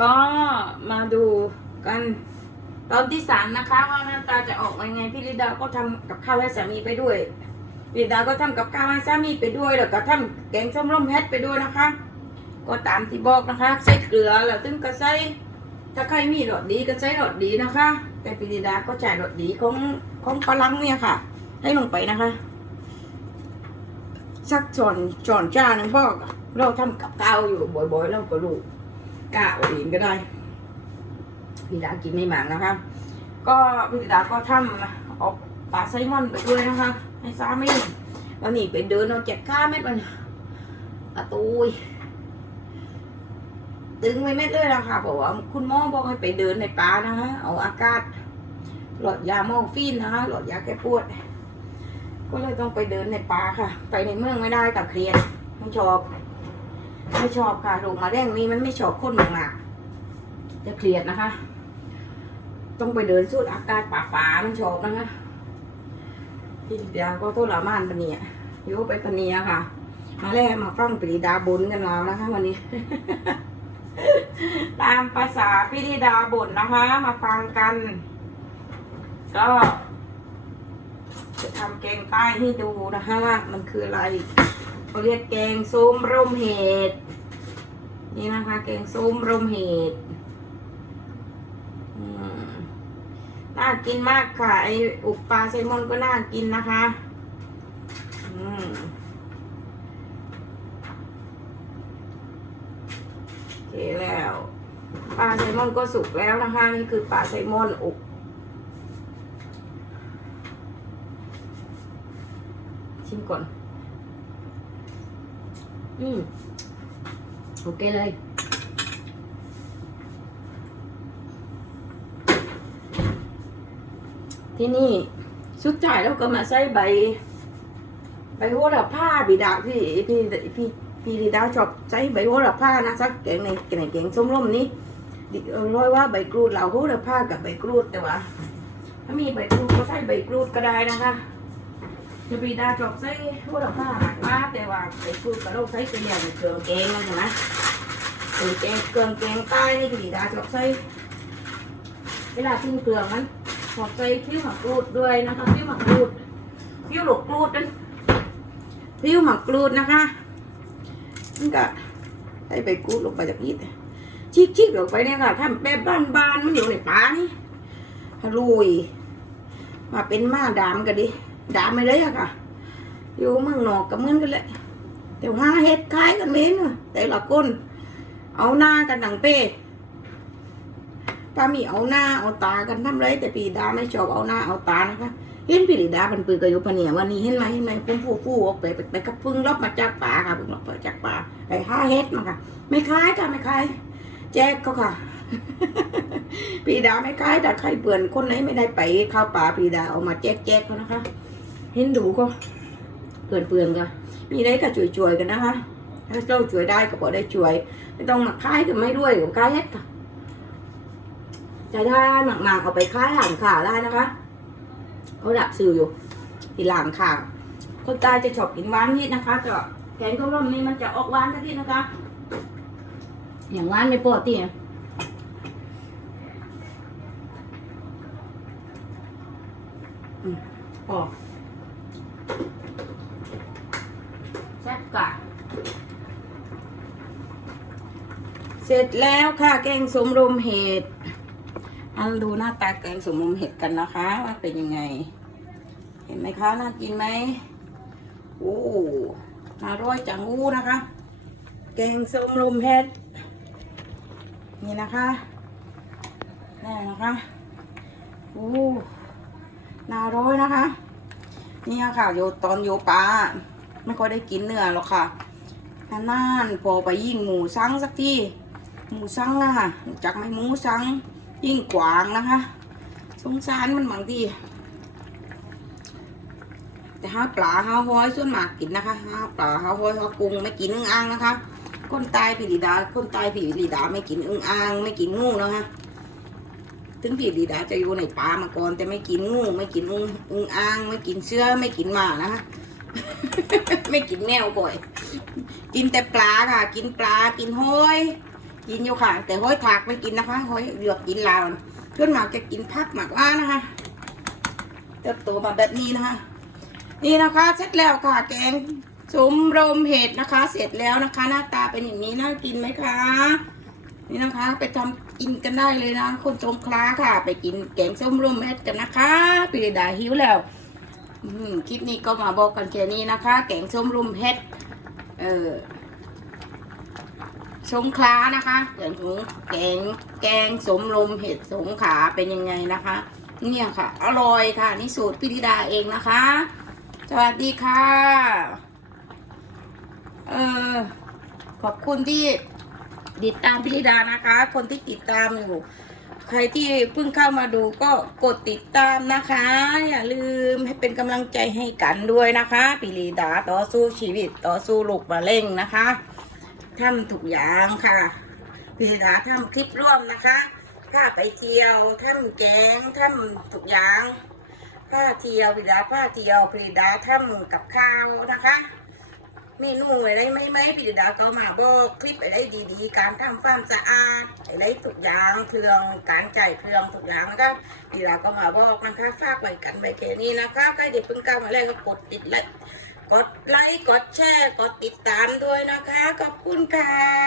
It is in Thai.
ก็มาดูกัน ตอนที่สามนะคะว่าหน้าตาจะออกมายังไงพี่ลิดาก็ทำกับข้าวให้สามีไปด้วยพี่ลิดาก็ทำกับข้าวให้สามีไปด้วยแล้วก็ทำแกงส้มร่มแฮทไปด้วยนะคะ ก็ตามที่บอกนะคะใส่เกลือแล้วตึ้งก็ใส่ถ้าใครมีรสดีก็ใส่รสดีนะคะ แต่พี่ลิดาก็จ่ายรสดีของของฝรั่งเนี่ยค่ะ ให้ลงไปนะคะสักจอนจอนจ้าหนึงพ่อเราทำกับข้าวอยู่บ่อยๆเราก็รู้ ก้าเอาเองก็ได้พี่ดากินไม่หมากนะคะ ก็พี่ดาก็ทำเอาปลาไซมอนไปด้วยนะคะให้สาไมีวันนี้ไปเดินเอาเจ็ดข้าเม็ดมันอะตุยตึงไม่เม็ดเลยนะคะบอกว่าคุณหมอบอกให้ไปเดินในป่านะคะเอาอากาศหลอดยาโมฟีนนะคะหลอดยาแก้ปวด ก็เลยต้องไปเดินในป่าค่ะ ไปในเมืองไม่ได้กับเครียดไม่ชอบ ไม่ชอบค่ะลูกมาแดงนี้มันไม่ชอบคนมากๆจะเครียดนะคะ ต้องไปเดินสูดอากาศป่าป่ามันชอบนะคะพี่ลิดาก็โทรมานปะเนี่ยโยไปปะเนียค่ะ มาแรกมาฟังปริดาบนกันแล้วนะคะ วันนี้ ตามภาษาพิธิดาบนนะคะ มาฟังกัน ก็จะทำแกงใต้ให้ดูนะคะว่ามันคืออะไร เขาเรียกแกงส้มร่มเห็ดนี่นะคะ แกงส้มร่มเห็ดน่ากินมากค่ะ ไออุปปลาไซลมอนก็น่ากินนะคะอืมโอเคแล้วปลาไซลมอนก็สุกแล้วนะคะ นี่คือปลาไซลมอนอบชิมก่อน อืมโอเคเลย ที่นี่สุดท้ายเราก็มาใส่ใบ ใบโหระพาบิดาพี่พี่พี่พี่ดีดาวชอบใช้ใบโหระพานะสักแกงในในแกงส้มร่มนี้ดิร้อยว่าใบกรูดเราโหระพากับใบกรูดแต่ว่าถ้ามีใบกรูดก็ใส่ใบกรูดก็ได้นะคะ จะปีดาจบใส่หัวดอกผ้าหมากว่าแต่ว่าไปพูดกับเราใส่เป็นอย่างเครื่องแกงนั่นใช่ไหมเครื่องแกงเครื่อแกงใต้นี่ปีดาจบใส่เวลาทิ้งเครื่อมันชอบใส่ผิวหมากรูดด้วยนะคะผิวหมากรูดผิวหลกรูดนั่นผิวหมากรูดนะคะนี่ก็ใส่ใบกรูดลงไปจากนี้ชิกๆลงไปเนี่ยค่ะทำแบบบ้านๆมันอยู่ในป่านี่ลุยมาเป็นม้าดามกันดิ ดาไม่เลยอะค่ะ อยู่เมืองนอกกับเมืองกันแหละแต่ว่าเฮ็ดคล้ายกันเม้นแต่ละคนเอาหน้ากันดังเป้ป้ามีเอาหน้าเอาตากันทำไรแต่ปีดาไม่ชอบเอาหน้าเอาตานะคะเห็นปีดาเป็นปืนกระยุปะเนี่ยวันนี้เห็นไหมเห็นไหมพุ่งฟูฟูออกไปไปไปกับพึ่งรอบมาจากป่าค่ะพึ่งรอบมาจากป่าไอห้าเฮ็ดมาค่ะ ไม่คล้ายกันไม่คล้ายแจ๊กเขาค่ะปีดาไม่คล้ายแต่ใครเปื่อนคนไหนไม่ได้ไปเข้าป่าปีดาเอามาแจ๊กแจ๊กเขานะคะ เห็นดูก็เปื่อนเปื่อนๆกันมีได้ก็ช่วยๆกันนะคะ ถ้าเจ้าช่วยได้ก็บอกได้ช่วย ไม่ต้องมาคล้ายกันไม่ด้วยกับคล้ายเฮ็ดค่ะแต่ถ้าหนักๆเอาไปคล้ายหลานขาได้นะคะเขาดับสื่ออยู่ที่หลานขาคนใตายจะชอบกินหวานนิดนะคะก็แกงข้าวร่มนี่มันจะออกหวานสักทีนะคะ อย่างหวานในปกติอะอืมพอ แซ่บกะเสร็จแล้วค่ะแกงสมรมเห็ดอันดูหน้าตาแกงสมรมเห็ดกันนะคะ ว่าเป็นยังไง เห็นไหมคะน่ากินไหมโอ้อร่อยจังอู้นะคะ แกงสมรมเห็ดนี่นะคะนี่นะคะโอ้นาร้อยนะคะ นี่ค่ะโยตอนโยปลาไม่ค่อยได้กินเนื้อหรอกค่ะนานๆพอไปยิ่งหมูสังสักทีหมูสังนะคะจักไหมหมูสังยิ่งกวางนะคะ สงสารมันบางทีแต่ห้าปลาห้าห้อยส่วนมากกินนะคะห้าปลาห้าห้อยห้ากุ้งไม่กินอึ่งอ่างนะคะ คนตายผีดีดาคนตายผีดีดาไม่กินอึ่งอ่างไม่กินงูนะคะ ถึงผีดีดาจะอยู่ในป่ามาก่อน แต่ไม่กินงูไม่กินอึ่งอึ่งอ่าง ไม่กินเสื้อไม่กินหมานะคะ ไม่กินแนวก่อย กินแต่ปลาค่ะ กินปลากินห้อย กินอยู่ค่ะ แต่ห้อยถากไม่กินนะคะห้อยเหลือกกินลาวขึ้นมากจะกินพักหมากว่านะคะเติบโตมาแบบนี้นะคะ นี่นะคะเสร็จแล้วค่ะ แกงสมรมเห็ดนะคะ เสร็จแล้วนะคะ หน้าตาเป็นอย่างนี้น่ากินไหมคะ นี่นะคะ ไปทำ กินกันได้เลยนะคนสงขลาค่ะ ไปกินแกงส้มรมเห็ดกันนะคะปีดาหิวแล้วคลิปนี้ก็มาบอกกันแค่นี้นะคะ แกงส้มรุมเฮ็ดเออสงขลานะคะแกงสงแกงแกงสมรุมเห็ดสงขาเป็นยังไงนะคะ เนี่ยค่ะ อร่อยค่ะ นี่สูตรพิธิดาเองนะคะ สวัสดีค่ะ เออขอบคุณที่ ติดตามพิธิดานะคะ คนที่ติดตามอยู่ใครที่เพิ่งเข้ามาดูก็กดติดตามนะคะ อย่าลืมให้เป็นกำลังใจให้กันด้วยนะคะปิรีดาต่อสู้ชีวิตต่อสู้ลูกมะเร็งนะคะทำทุกอย่างค่ะปิรีดาทำคลิปร่วมนะคะถ้าไปเที่ยวทำแกงทำทุกอย่างผ้าเที่ยวปิรีดาผ้าเที่ยวปิรีดาทำกับข้าวนะคะ เมนูอะไรไม่ไหมพี่ดาก็มาบอกคลิปอะไรดีๆ การทำความสะอาดอะไรทุกอย่างเครื่องการจ่ายเครื่องทุกอย่างนะคะพี่ดาก็มาบอกนะคะฝากไว้กันไว้แค่นี้นะคะใครเด็กเพิ่งก้ามาแล้วก็กดติดไลค์กดไลค์กดแชร์กดติดตามด้วยนะคะขอบคุณค่ะ